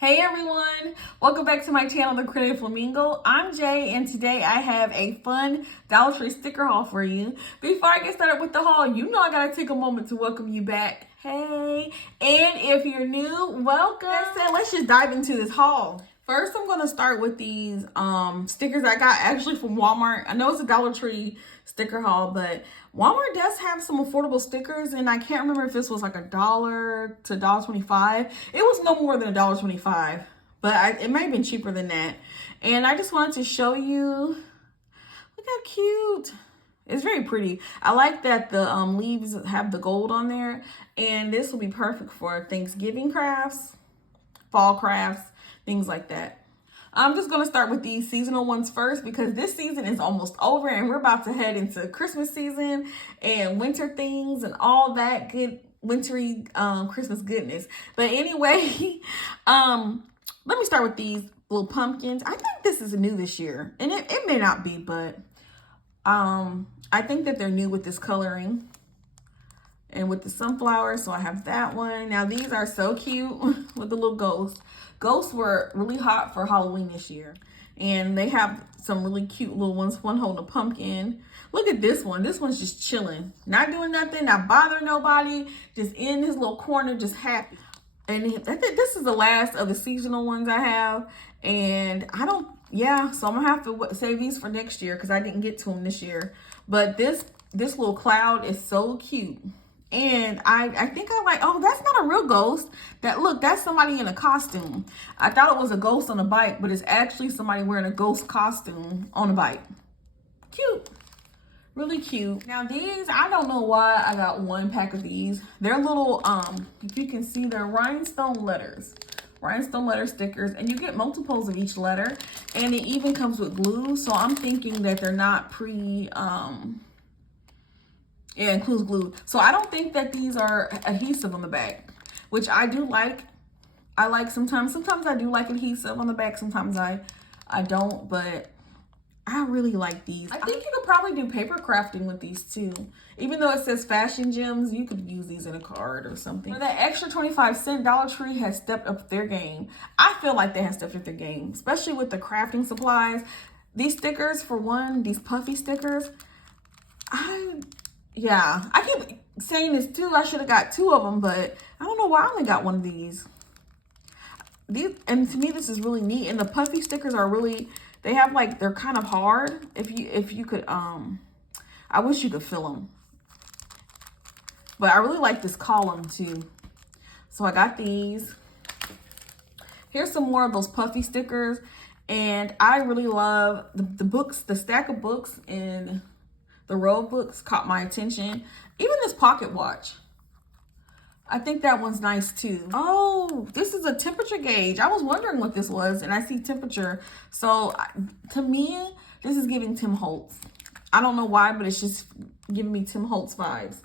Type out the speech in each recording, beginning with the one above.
Hey everyone, welcome back to my channel, The Creative Flamingo. I'm Jay, and today I have a fun Dollar Tree sticker haul for you. Before I get started with the haul, you know I gotta take a moment to welcome you back. Hey, and if you're new, welcome. That said, let's just dive into this haul. First, I'm gonna start with these stickers I got actually from Walmart. I know it's a Dollar Tree sticker haul, but Walmart does have some affordable stickers, and I can't remember if this was like $1 to $1.25. It was no more than $1.25, but it might have been cheaper than that. And I just wanted to show you, look how cute. It's very pretty. I like that the leaves have the gold on there, and this will be perfect for Thanksgiving crafts, fall crafts, things like that. I'm just going to start with these seasonal ones first because this season is almost over and we're about to head into Christmas season and winter things and all that good wintry Christmas goodness. But anyway, let me start with these little pumpkins. I think this is new this year, and it may not be, but I think that they're new with this coloring and with the sunflowers. So I have that one. Now these are so cute with the little ghosts. Ghosts were really hot for Halloween this year. And they have some really cute little ones. One holding a pumpkin. Look at this one. This one's just chilling. Not doing nothing, not bothering nobody. Just in his little corner, just happy. And I think this is the last of the seasonal ones I have. And so I'm going to have to save these for next year because I didn't get to them this year. But this little cloud is so cute. And I think I like, oh, that's not a real ghost. That's somebody in a costume. I thought it was a ghost on a bike, but it's actually somebody wearing a ghost costume on a bike. Cute. Really cute. Now these, I don't know why I got one pack of these. They're little, if you can see, they're rhinestone letters. Rhinestone letter stickers, and you get multiples of each letter. And it even comes with glue. So I'm thinking that they're not it includes glue. So I don't think that these are adhesive on the back, which I do like. I like sometimes I do like adhesive on the back. Sometimes I don't, but I really like these. I think you could probably do paper crafting with these too. Even though it says fashion gems, you could use these in a card or something. For that extra 25-cent, Dollar Tree has stepped up their game. I feel like they have stepped up their game, especially with the crafting supplies. These stickers, for one, these puffy stickers, I keep saying this too. I should have got two of them, but I don't know why I only got one of these. And to me, this is really neat. And the puffy stickers are really, they're kind of hard. If you could, I wish you could fill them. But I really like this column too. So I got these. Here's some more of those puffy stickers. And I really love the books, the stack of books in the row of books caught my attention. Even this pocket watch. I think that one's nice too. Oh, this is a temperature gauge. I was wondering what this was, and I see temperature. So to me, this is giving Tim Holtz. I don't know why, but it's just giving me Tim Holtz vibes.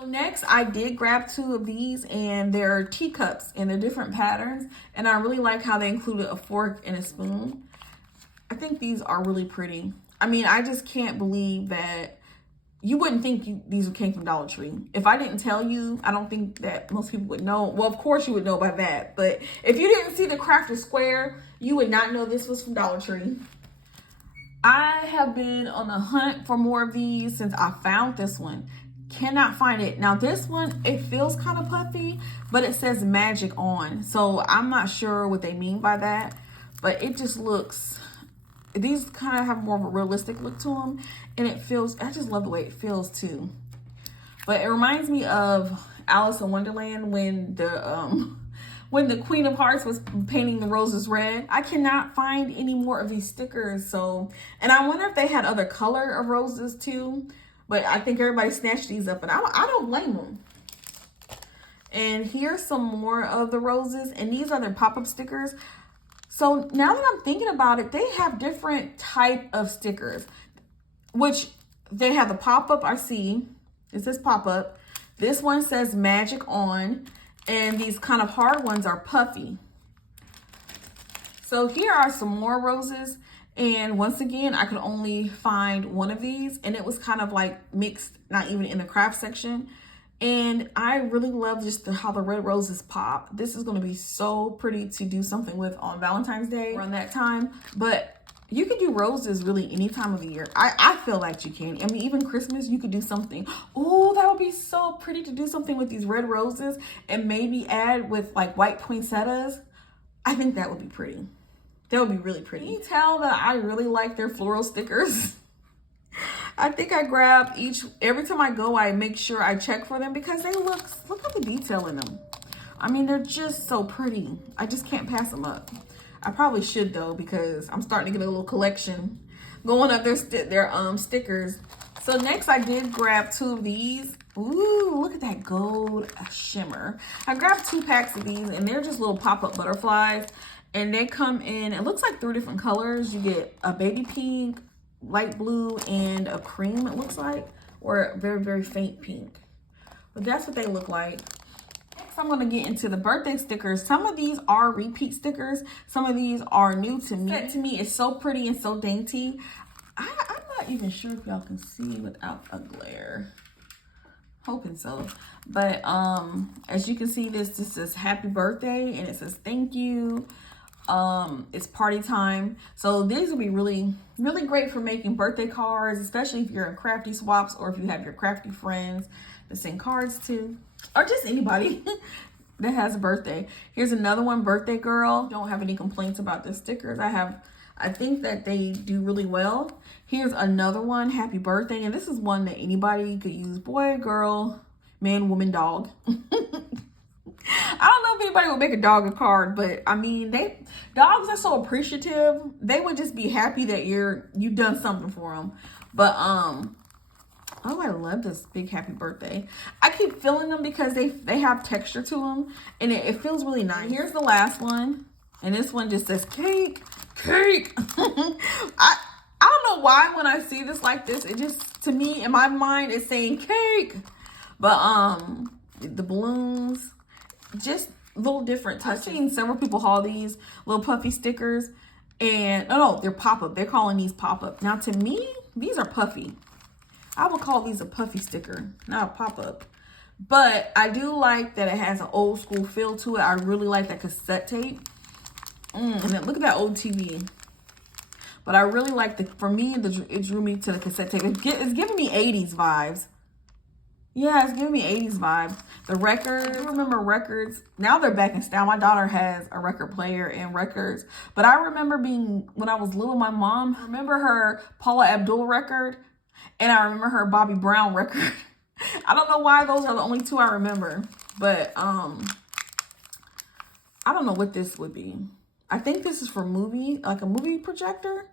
So next, I did grab two of these, and they're teacups, and they're different patterns. And I really like how they included a fork and a spoon. I think these are really pretty. I mean, I just can't believe that you wouldn't think these came from Dollar Tree. If I didn't tell you, I don't think that most people would know. Well, of course you would know by that. But if you didn't see the crafted square, you would not know this was from Dollar Tree. I have been on a hunt for more of these since I found this one. Cannot find it. Now this one, it feels kind of puffy, but it says magic on. So I'm not sure what they mean by that. But it just looks... These kind of have more of a realistic look to them, and it feels, I just love the way it feels too. But it reminds me of Alice in Wonderland when the Queen of Hearts was painting the roses red. I cannot find any more of these stickers, and I wonder if they had other color of roses too, but I think everybody snatched these up, and I don't blame them. And here's some more of the roses, and these are their pop-up stickers. So now that I'm thinking about it, they have different type of stickers, which they have the pop-up. I see, it says pop-up. This one says magic on, and these kind of hard ones are puffy. So here are some more roses. And once again, I could only find one of these, and it was kind of like mixed, not even in the craft section. And I really love just how the red roses pop. This is going to be so pretty to do something with on Valentine's Day around that time. But you could do roses really any time of the year. I feel like you can. I mean, even Christmas, you could do something. Oh, that would be so pretty to do something with these red roses and maybe add with like white poinsettias. I think that would be pretty. That would be really pretty. Can you tell that I really like their floral stickers? I think I grab every time I go, I make sure I check for them because they look at the detail in them. I mean, they're just so pretty. I just can't pass them up. I probably should though, because I'm starting to get a little collection going up their stickers. So next I did grab 2 of these. Ooh, look at that gold shimmer. I grabbed 2 packs of these and they're just little pop-up butterflies. And they come in, it looks like 3 different colors. You get a baby pink, light blue, and a cream, it looks like, or a very, very faint pink. But that's what they look like. Next, I'm going to get into the birthday stickers. Some of these are repeat stickers. Some of these are new to me. That to me is so pretty and so dainty. I'm not even sure if y'all can see without a glare. Hoping so. But as you can see, this says happy birthday and it says thank you. It's party time. So these will be really, really great for making birthday cards, especially if you're in crafty swaps or if you have your crafty friends to send cards to, or just anybody that has a birthday. Here's another one, birthday girl. Don't have any complaints about the stickers. I think that they do really well. Here's another one, happy birthday. And this is one that anybody could use, boy, girl, man, woman, dog. I don't know if anybody would make a dog a card, but I mean, dogs are so appreciative. They would just be happy that you've done something for them. But oh, I love this big happy birthday. I keep feeling them because they have texture to them and it feels really nice. Here's the last one, and this one just says cake. I don't know why when I see this like this, it just, to me in my mind, it's saying cake. But the balloons, just little different touches. I've seen several people haul these little puffy stickers, and no, they're pop-up. They're calling these pop-up. Now to me, these are puffy. I would call these a puffy sticker, not a pop-up. But I do like that it has an old school feel to it. I really like that cassette tape. And then look at that old TV. But I really like for me, it drew me to the cassette tape. It's giving me 80s vibes. Yeah, it's giving me 80s vibes. The records, I remember records. Now they're back in style. My daughter has a record player and records. But I remember when I was little, my mom, I remember her Paula Abdul record. And I remember her Bobby Brown record. I don't know why those are the only 2 I remember. But I don't know what this would be. I think this is for movie, like a movie projector,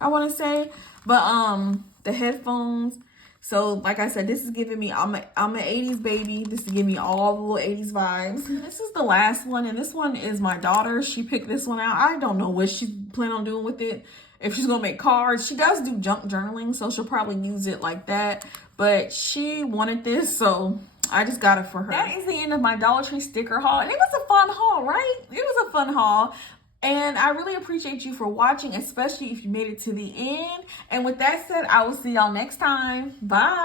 I want to say. But the headphones. So like I said, this is giving me, I'm an 80s baby. This is giving me all the little 80s vibes. This is the last one, and this one is my daughter. She picked this one out. I don't know what she's planning on doing with it. If she's gonna make cards. She does do junk journaling, so she'll probably use it like that. But she wanted this, so I just got it for her. That is the end of my Dollar Tree sticker haul. And it was a fun haul, right? It was a fun haul. And I really appreciate you for watching, especially if you made it to the end. And with that said, I will see y'all next time. Bye.